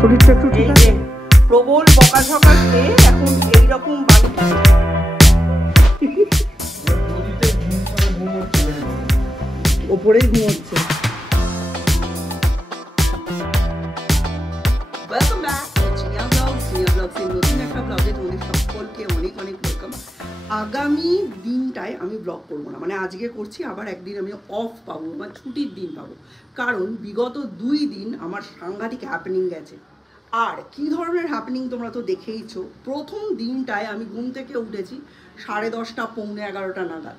শরীরটা একটু ঠিক আছে। প্রবল বকাঝকা খেয়ে এখন এইরকম ওপরেই ঘুমোচ্ছে। Welcome back to Jiya blogs. Jiya ব্লগসের নতুন একটা ব্লগে তোমাদের সকলকে অনেক অনেক ওয়েলকাম। আগামী দিনটায় আমি ব্লগ করবো না, মানে আজকে করছি, আবার একদিন আমি অফ পাবো, আমার ছুটির দিন পাবো, কারণ বিগত 2 দিন আমার সাংঘাতিক হ্যাপেনিং গেছে। আর কি ধরনের হ্যাপেনিং তোমরা তো দেখেইছো। প্রথম দিনটায় আমি ঘুম থেকে উঠেছি 10:30 পৌনে 11টা নাগাদ,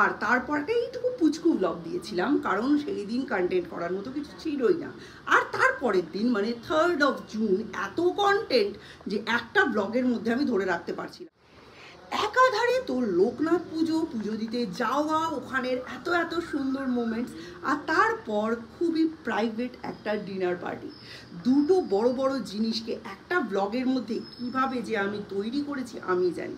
আর তারপরটা এইটুকু পুচকু ব্লগ দিয়েছিলাম, কারণ সেই দিন কন্টেন্ট করার মতো কিছু ছিলই না। আর তারপরের দিন মানে 3rd জুন এত কন্টেন্ট যে একটা ব্লগের মধ্যে আমি ধরে রাখতে পারছি না। একাধারে তো লোকনাথ পুজো দিতে যাওয়া, ওখানের এত এত সুন্দর মোমেন্টস, আর তারপর খুবই প্রাইভেট একটা ডিনার পার্টি। দুটো বড় বড় জিনিসকে একটা ব্লগের মধ্যে কিভাবে যে আমি তৈরি করেছি আমি জানি।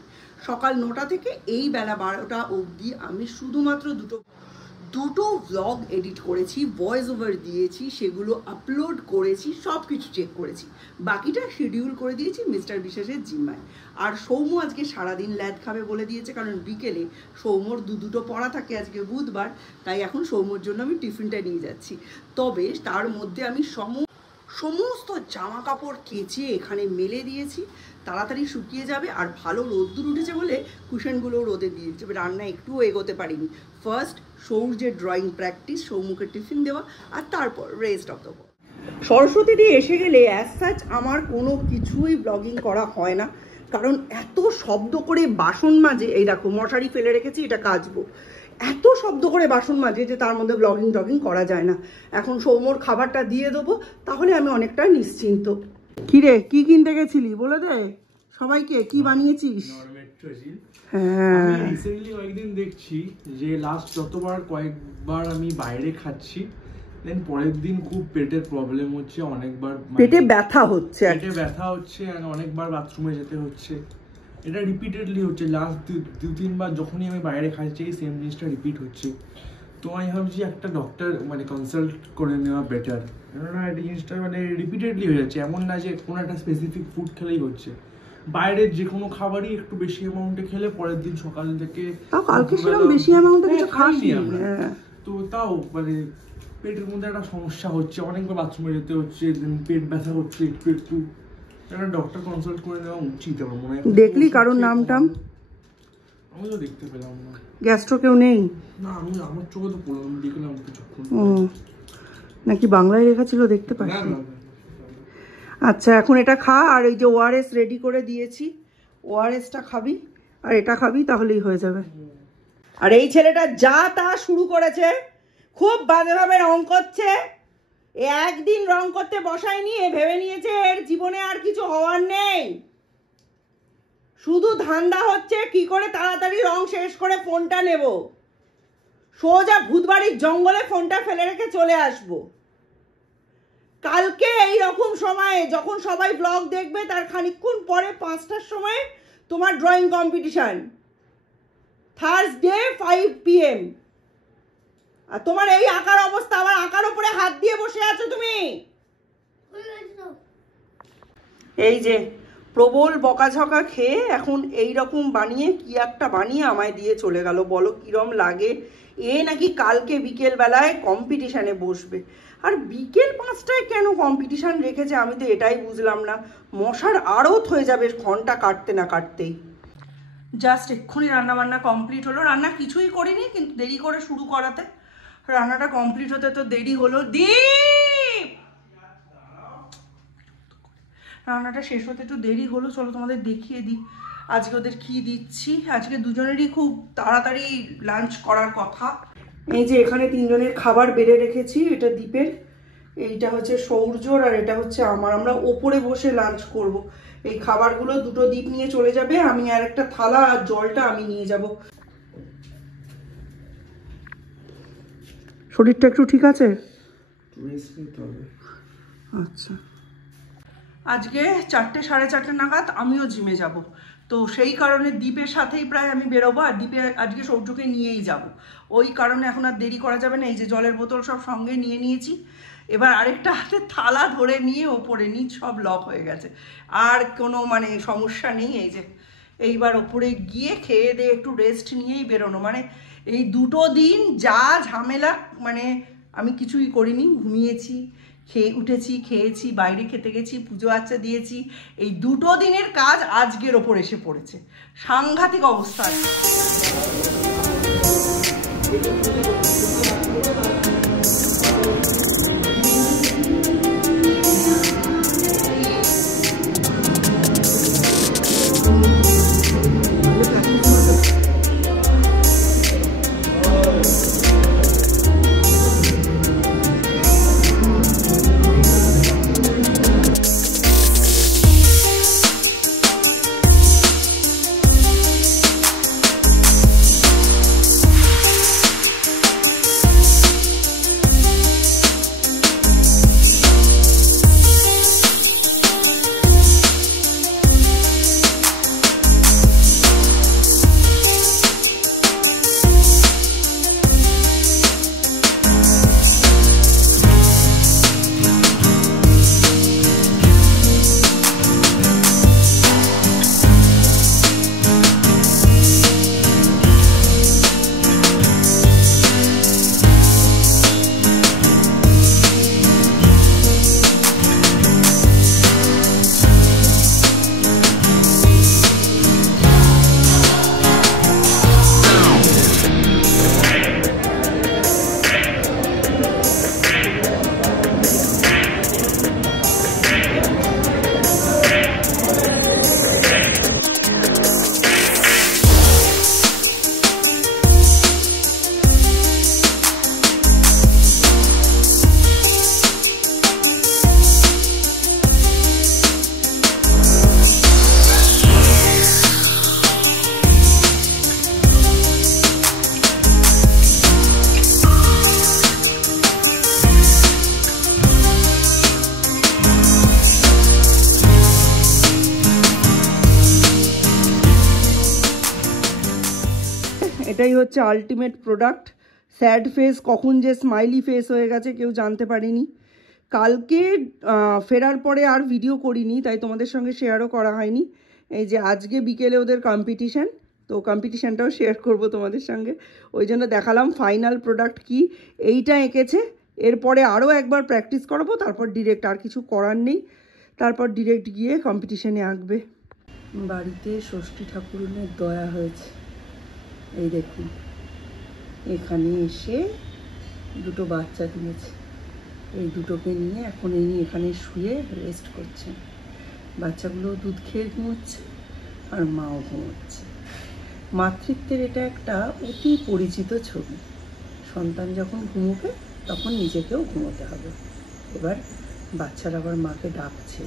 সকাল 9টা থেকে এই বেলা 12টা অবধি আমি শুধুমাত্র দুটো ব্লগ এডিট করেছি, ভয়েস ওভার দিয়েছি, সেগুলো আপলোড করেছি, সব কিছু চেক করেছি। বাকিটা শিডিউল করে দিয়েছি মিস্টার বিশ্বাসের জিম্মায়। আর সৌম্য আজকে সারাদিন ল্যাদ খাবে বলে দিয়েছে, কারণ বিকেলে সৌম্যর দুটো পড়া থাকে, আজকে বুধবার, তাই এখন সৌম্যর জন্য আমি টিফিনটা নিয়ে যাচ্ছি। তবে তার মধ্যে আমি সমস্ত জামা কাপড় কেচে এখানে মেলে দিয়েছি, তাড়াতাড়ি শুকিয়ে যাবে। আর ভালো রোদ্দুর উঠেছে বলে কুশনগুলো রোদে দিয়ে দিচ্ছে। রান্না একটুও এগোতে পারিনি। ফার্স্ট সৌর্যের ড্রয়িং প্র্যাকটিস, সৌম্যকে টিফিন দেওয়া, আর তারপর রেস্ট অফ দ্য ওয়ার্ক। সরস্বতীটি এসে গেলে অ্যাজ সাচ আমার কোনো কিছুই ব্লগিং করা হয় না, কারণ এত শব্দ করে বাসন মাজে। এই দেখো মশারি ফেলে রেখেছি, এটা কাচবো। এত শব্দ করে বাসন মাজে যে তার মধ্যে ব্লগিং করা যায় না। এখন সৌম্যর খাবারটা দিয়ে দেবো, তাহলে আমি অনেকটা নিশ্চিন্ত। কিরে, কি কিনতে গেছিলি বলে দে সবাইকে, কি বানিয়েছিস? হ্যাঁ, রিসেন্টলি কয়েকদিন দেখছি যে লাস্ট কয়েকবার আমি বাইরে খাচ্ছি, দেন পরের দিন খুব পেটের প্রবলেম হচ্ছে, অনেকবার পেটে ব্যথা হচ্ছে, আর অনেকবার বাথরুমে যেতে হচ্ছে। এটা রিপিটেডলি হচ্ছে, লাস্ট 2-3 বার যখনই আমি বাইরে খাচ্ছি এই সেম জিনিসটা রিপিট হচ্ছে। তো আমি ভাবছি একটা ডক্টর মানে কনসাল্ট করে নেওয়া বেটার, কেননা এই জিনিসটা মানে রিপিটেডলি হয়ে যাচ্ছে। এমন না যে কোনো একটা স্পেসিফিক ফুড খেলেই হচ্ছে, বাইরের যে কোনো খাবারই একটু বেশি অ্যামাউন্টে খেলে পরের দিন সকাল থেকে বেশি অ্যামাউন্টে কিছু খাইনি আমরা, তো তাও মানে পেটের মধ্যে একটা সমস্যা হচ্ছে, অনেকবার বাথরুমে যেতে হচ্ছে, পেট ব্যথা হচ্ছে একটু একটা ডক্টর কনসাল্ট করে নেওয়া উচিত আমার মনে হয়। দেখলি কারোর নামটা? আমি তো দেখতে পেলাম না। গ্যাস্ট্রো কেউ নেই না, আমি আমার চোখে তো পড়লাম, দেখলাম কিছুক্ষণ। নাকি বাংলায় লেখা ছিল দেখতে পাচ্ছি? আচ্ছা, এখন এটা খা, আর এই যে ওআরএস রেডি করে দিয়েছি, ওআরএসটা খাবি আর এটা খাবি, তাহলেই হয়ে যাবে। আর এই ছেলেটা যা তা শুরু করেছে, খুব বাজেভাবে রং করছে। একদিন রং করতে বসায়নি, ভেবে নিয়েছে এর জীবনে আর কিছু হওয়ার নেই। শুধু ধান্দা হচ্ছে কি করে তাড়াতাড়ি রং শেষ করে ফোনটা নেব, সোজা ভূতবাড়ির জঙ্গলে ফোনটা ফেলে রেখে চলে আসবো। কালকে এই রকম সময়ে যখন সবাই ব্লগ দেখবে, তার খানিকক্ষণ পরে 5টার সময় তোমার ড্রয়িং কম্পিটিশন, থার্সডে 5 PM। আর তোমার এই আঁকার অবস্থা, আবার আঁকার উপরে হাত দিয়ে বসে আছো তুমি। এই যে প্রবল বকাঝকা খেয়ে এখন এই রকম বানিয়ে কি একটা বানিয়ে আমায় দিয়ে চলে গেল। বলো কিরম লাগে? এ নাকি কালকে বিকেল বেলায় কম্পিটিশনে বসবে। আর বিকেল 5টায় কেন কম্পিটিশন রেখেছে আমি তো এটাই বুঝলাম না। মশার আড়ত হয়ে যাবে ঘন্টা কাটতে না কাটতেই। জাস্ট এক্ষুনি রান্নাবান্না কমপ্লিট হলো। রান্না কিছুই করিনি, কিন্তু দেরি করে শুরু করাতে রান্নাটা কমপ্লিট হতে তো দেরি হলো। রান্নাটা শেষ হতে একটু দেরি হলো। চলো তোমাদের দেখিয়ে দিই আজকে ওদের কি দিচ্ছি। আজকে দুজনেরই খুব তাড়াতাড়ি লাঞ্চ করার কথা। এই যে এখানে 3 জনের খাবার বেড়ে রেখেছি। এটা দীপের, এইটা হচ্ছে সৌর্যর, আর এটা হচ্ছে আমার। আমরা ওপরে বসে লাঞ্চ করব। এই খাবারগুলো দুটো দীপ নিয়ে চলে যাবে, আমি আর একটা থালা আর জলটা আমি নিয়ে যাব। শরীরটা একটু ঠিক আছে? আচ্ছা, আজকে 4টে 4:30 নাগাদ আমিও জিমে যাব, তো সেই কারণে দীপের সাথেই প্রায় আমি বেরোবো। আর দীপে আজকে সৌর্যকে নিয়েই যাব, ওই কারণে এখন আর দেরি করা যাবে না। এই যে জলের বোতল সব সঙ্গে নিয়ে নিয়েছি। এবার আরেকটা হাতে থালা ধরে নিয়ে ওপরে নিচ সব লক হয়ে গেছে, আর কোনো মানে সমস্যা নেই। এই যে এইবার ওপরে গিয়ে খেয়ে দিয়ে একটু রেস্ট নিয়েই বেরোনো। মানে এই 2 দিন যা ঝামেলা, মানে আমি কিছুই করিনি, ঘুমিয়েছি, উঠেছি, খেয়েছি, বাইরে খেতে গেছি, পুজো আচ্চা দিয়েছি। এই 2 দিনের কাজ আজকের ওপর এসে পড়েছে, সাংঘাতিক অবস্থা। এটাই হচ্ছে আলটিমেট প্রোডাক্ট। স্যাড ফেস কখন যে স্মাইলি ফেস হয়ে গেছে কেউ জানতে পারেনি। কালকে ফেরার পরে আর ভিডিও করিনি, তাই তোমাদের সঙ্গে শেয়ারও করা হয়নি। এই যে আজকে বিকেলে ওদের কম্পিটিশান, তো কম্পিটিশানটাও শেয়ার করব তোমাদের সঙ্গে, ওই জন্য দেখালাম ফাইনাল প্রোডাক্ট কি। এইটা এঁকেছে, এরপরে আরও একবার প্র্যাকটিস করাবো, তারপর ডিরেক্ট, আর কিছু করার নেই, তারপর ডিরেক্ট গিয়ে কম্পিটিশানে আঁকবে। বাড়িতে ষষ্ঠী ঠাকুরের দয়া হয়েছে, এই দেখুন এখানে এসে 2 বাচ্চা দিয়েছে, এই 2টোকে নিয়ে এখন ইনি এখানে শুয়ে রেস্ট করছেন। বাচ্চাগুলো দুধ খেয়ে ঘুমোচ্ছে আর মাও ঘুমোচ্ছে। মাতৃত্বের এটা একটা অতি পরিচিত ছবি। সন্তান যখন ঘুমোবে তখন নিজেকেও ঘুমোতে হবে। এবার বাচ্চারা আবার মাকে ডাকছে,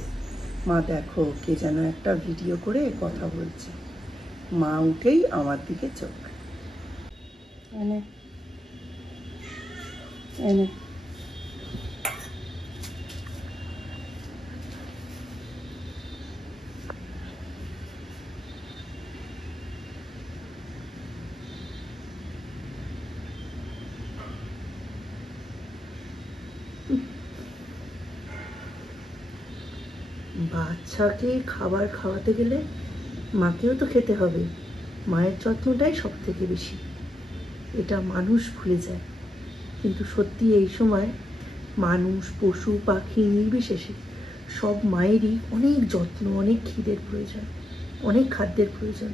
মা দেখো কে যেন একটা ভিডিও করে কথা বলছে। মা উঠেই আমার দিকে চোখ, এনে এনে বাচ্চাকে খাবার খাওয়াতে গেলে মাকেও তো খেতে হবে, মায়ের যত্নটাই সব থেকে বেশি। এটা মানুষ ভুলে যায়, কিন্তু সত্যি এই সময় মানুষ, পশু পাখি নির্বিশেষে সব মায়েরই অনেক যত্ন, অনেক খিদের প্রয়োজন, অনেক খাদ্যের প্রয়োজন।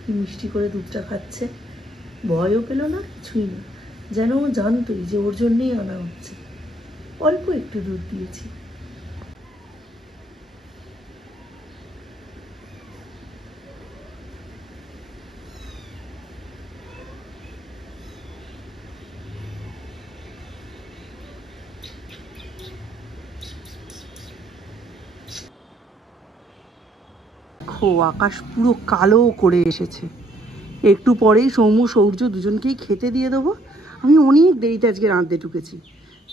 কি মিষ্টি করে দুধটা খাচ্ছে, ভয়ও পেল না, কিছুই না, যেন ও জানতোই যে ওর জন্যেই আনা হচ্ছে। অল্প একটু দুধ দিয়েছি। আকাশ পুরো কালো করে এসেছে। একটু পরেই সৌম্য সৌর্য দুজনকেই খেতে দিয়ে দেবো। আমি অনেক দেরিতে আজকে রাঁধতে ঢুকেছি,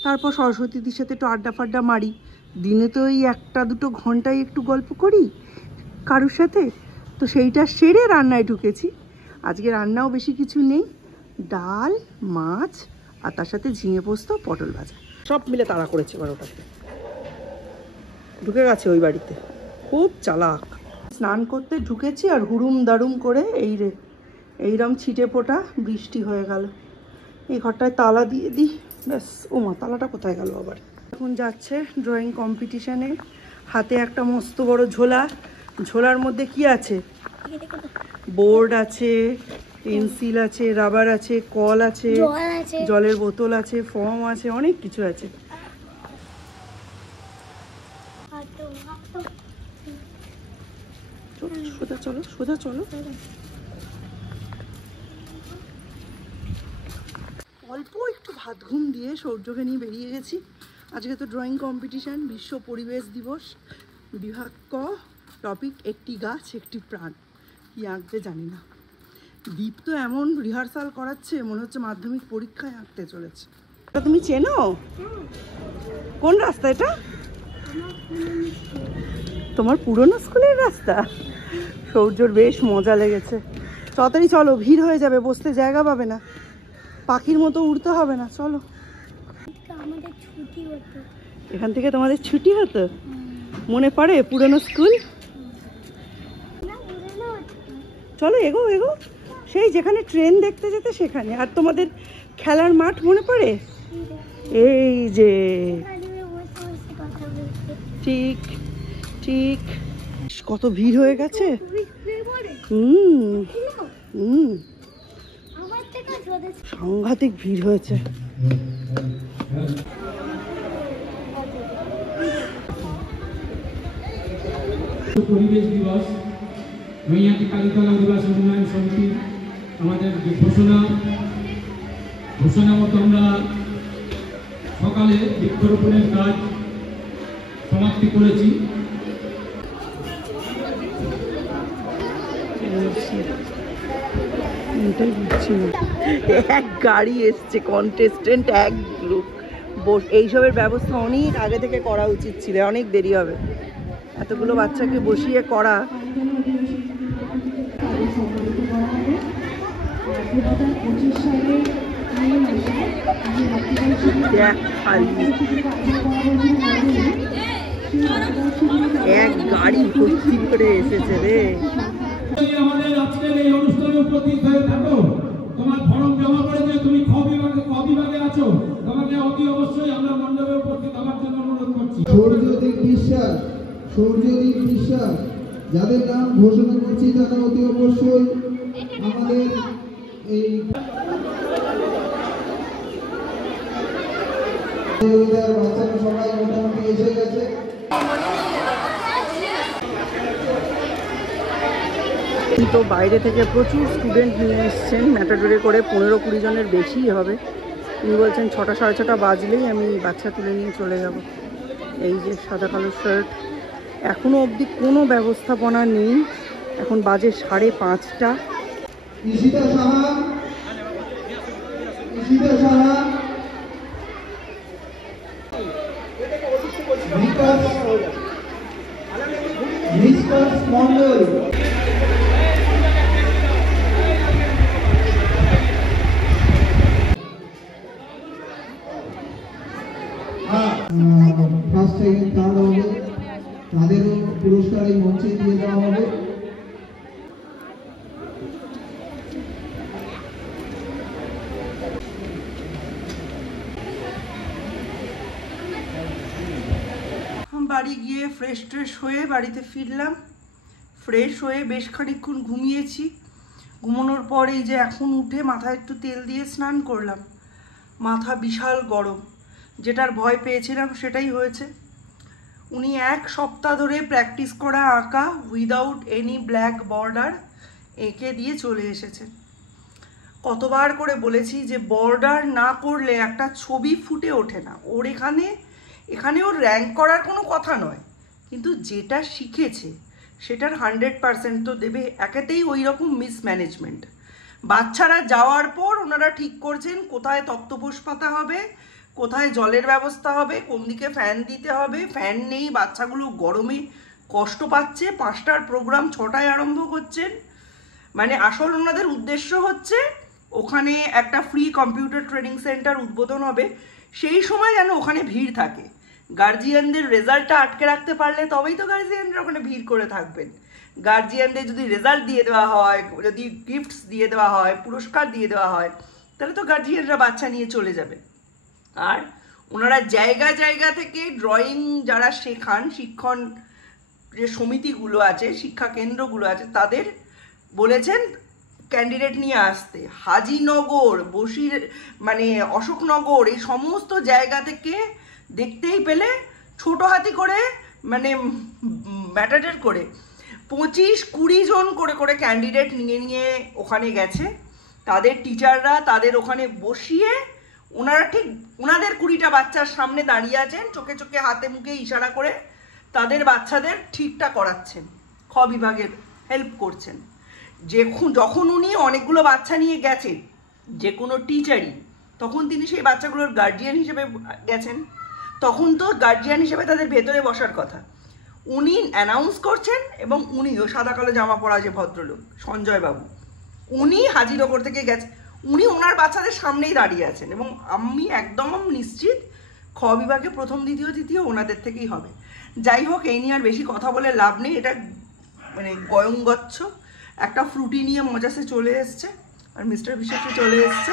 তারপর সরস্বতীদির সাথে একটু আড্ডা ফাড্ডা মারি। দিনে তো এই 1-2 ঘন্টায় একটু গল্প করি কারোর সাথে, তো সেইটা সেরে রান্নায় ঢুকেছি। আজকে রান্নাও বেশি কিছু নেই, ডাল, মাছ আর তার সাথে ঝিঙে পোস্ত, পটল ভাজা, সব মিলে তাড়া করেছে 12টাতে। ঢুকে গেছে ওই বাড়িতে, খুব চালাক। স্নান করতে ঢুকেছি আর হুড়ুম দারুম করে এইরম ছিটে ফোটা বৃষ্টি হয়ে গেল। এই ঘরটায় তালা দিয়ে দিই, ব্যাস। ও মা, তালাটা কোথায় গেল আবার? এখন যাচ্ছে ড্রয়িং কম্পিটিশানে, হাতে একটা মস্ত বড় ঝোলা। ঝোলার মধ্যে কি আছে? বোর্ড আছে, পেন্সিল আছে, রাবার আছে, কল আছে, জলের বোতল আছে, ফর্ম আছে, অনেক কিছু আছে। সোজা চলো, সোজা চলো। অল্প একটু ভাত ঘুম দিয়ে সূর্যকে নিয়ে বেরিয়ে গেছি। আজকে তো ড্রয়িং কম্পিটিশান, বিশ্ব পরিবেশ দিবস। বিভাগ ক, টপিক একটি গাছ একটি প্রাণ। কি আঁকতে জানি না। দীপ তো এমন রিহার্সাল করাচ্ছে, মনে হচ্ছে মাধ্যমিক পরীক্ষায় আঁকতে চলেছে। তুমি চেনো? কোন রাস্তা এটা? তোমার পুরনো স্কুলের রাস্তা। সূর্যর বেশ মজা লেগেছে। তাড়াতাড়ি চলো, ভিড় হয়ে যাবে, বসতে জায়গা পাবে না। পাখির মতো উড়তে হবে না, চলো। এখান থেকে তোমাদের ছুটি হতো? মনে পড়ে পুরনো স্কুল? চলো, এগো এগো, সেই যেখানে ট্রেন দেখতে যেতে সেখানে। আর তোমাদের খেলার মাঠ মনে পড়ে? এই যে, ঠিক ঠিক। কত ভিড় হয়ে গেছে। সাংঘাতিক ভিড় হয়েছে। পরিবেশ দিবস, নৈহাটি কালীতলা আদিবাসী উন্নয়ন সমিতি আমাদের যে ঘোষণা মতো আমরা সকালে বৃক্ষরোপণের কাজ সমাপ্তি করেছি। এক গাড়ি এসছে, কন্টেস্টেন্ট এক গ্রুপ। এইসবের ব্যবস্থা অনেক আগে থেকে করা উচিত ছিল, অনেক দেরি হবে। এতগুলো বাচ্চাকে বসিয়ে করা। এক গাড়ি ভর্তি করে এসেছে রে। আমাদের আজকের এই অনুষ্ঠানে উপস্থিত হয়ে থাকো, তোমার ফর্ম জমা করেছে, তুমি খ বিভাগে আছো, তোমাকে অতি অবশ্যই আমরা মণ্ডপে উপস্থিত হওয়ার জন্য অনুরোধ করছি। সূর্যদীপ বিশ্বাস যাদের নাম ঘোষণা করছি, তারা অতি অবশ্যই আমাদের এই বাচ্চারা সবাই মোটামুটি এসে গেছে। তো বাইরে থেকে প্রচুর স্টুডেন্ট নিয়ে এসছেন, ম্যাটাডোরে করে 15-20 জনের বেশিই হবে। তিনি বলছেন 6টা সাড়ে 6টা বাজলেই আমি বাচ্চা তুলে নিয়ে চলে যাব। এই যে সাদা কালো শার্ট। এখনো অবধি কোনো ব্যবস্থাপনা নেই। এখন বাজে 5:30। Ishita Saha, Nishkash Mondal, first second third হবে, তাদেরও পুরস্কার এই মঞ্চে দিয়ে দেওয়া হবে। বাড়ি গিয়ে ফ্রেশ হয়ে বাড়িতে ফিরলাম। ফ্রেশ হয়ে বেশ খানিকক্ষণ ঘুমিয়েছি। ঘুমানোর পর এই যে এখন উঠে মাথায় একটু তেল দিয়ে স্নান করলাম। মাথা বিশাল গরম, যেটার ভয় পেয়েছিলাম সেটাই হয়েছে। উনি 1 সপ্তাহ ধরে প্র্যাকটিস করা আঁকা উইদাউট এনি ব্ল্যাক বর্ডার এঁকে দিয়ে চলে এসেছে। কতবার করে বলেছি যে বর্ডার না করলে একটা ছবি ফুটে ওঠে না। ওর এখানে ওর র্যাঙ্ক করার কোনো কথা নয়, কিন্তু যেটা শিখেছে সেটার 100% তো দেবে। একেতেই ওই রকম মিসম্যানেজমেন্ট। বাচ্চারা যাওয়ার পর ওনারা ঠিক করছেন কোথায় তক্তপোষ পাতা হবে, কোথায় জলের ব্যবস্থা হবে, কোন দিকে ফ্যান দিতে হবে। ফ্যান নেই, বাচ্চাগুলো গরমে কষ্ট পাচ্ছে। 5টার প্রোগ্রাম 6টায় আরম্ভ করছেন। মানে আসল ওনাদের উদ্দেশ্য হচ্ছে ওখানে একটা ফ্রি কম্পিউটার ট্রেনিং সেন্টার উদ্বোধন হবে, সেই সময় যেন ওখানে ভিড় থাকে। গার্জিয়ানদের রেজাল্টটা আটকে রাখতে পারলে তবেই তো গার্জিয়ানরা ওখানে ভিড় করে থাকবেন। গার্জিয়ানদের যদি রেজাল্ট দিয়ে দেওয়া হয়, যদি গিফটস দিয়ে দেওয়া হয়, পুরস্কার দিয়ে দেওয়া হয়, তাহলে তো গার্জিয়ানরা বাচ্চা নিয়ে চলে যাবে। আর ওনারা জায়গা জায়গা থেকে ড্রয়িং যারা শেখান, শিক্ষণ যে সমিতিগুলো আছে, শিক্ষা কেন্দ্রগুলো আছে, তাদের বলেছেন ক্যান্ডিডেট নিয়ে আসতে। হাজিনগর, বসির মানে অশোকনগর, এই সমস্ত জায়গা থেকে দেখতেই পেলে ছোট হাতি করে মানে ম্যাটারের করে 25-20 জন করে ক্যান্ডিডেট নিয়ে ওখানে গেছে। তাদের টিচাররা তাদের ওখানে বসিয়ে ওনারা ঠিক ওনাদের 20টা বাচ্চার সামনে দাঁড়িয়ে আছেন, চোখে চোখে হাতে মুখে ইশারা করে তাদের বাচ্চাদের ঠিকটা করাচ্ছেন, খ বিভাগের হেল্প করছেন। যখন উনি অনেকগুলো বাচ্চা নিয়ে গেছেন, যে কোনো টিচারই, তখন তিনি সেই বাচ্চাগুলোর গার্জিয়ান হিসেবে গেছেন। তখন তো গার্জিয়ান হিসেবে তাদের ভেতরে বসার কথা। উনি অ্যানাউন্স করছেন এবং উনিও সাদা কালো জামা পরা যে ভদ্রলোক সঞ্জয় বাবু, উনি হাজিনগর থেকে গেছেন, উনি ওনার বাচ্চাদের সামনেই দাঁড়িয়ে আছেন। এবং আমি একদম নিশ্চিত খ বিভাগে প্রথম, দ্বিতীয়, তৃতীয় ওনাদের থেকেই হবে। যাই হোক, এই নিয়ে আর বেশি কথা বলে লাভ নেই। এটা মানে গয়ঙ্গচ্ছ একটা ফ্রুটি নিয়ে মজাসে চলে এসছে, আর মিস্টার বিশেষে চলে এসছে।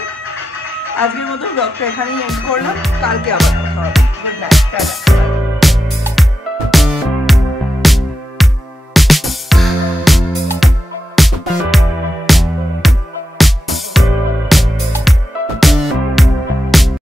আজকের মতো ব্লগটা এখানেই এন্ড করলাম, কালকে আবার কথা হবে। Good night.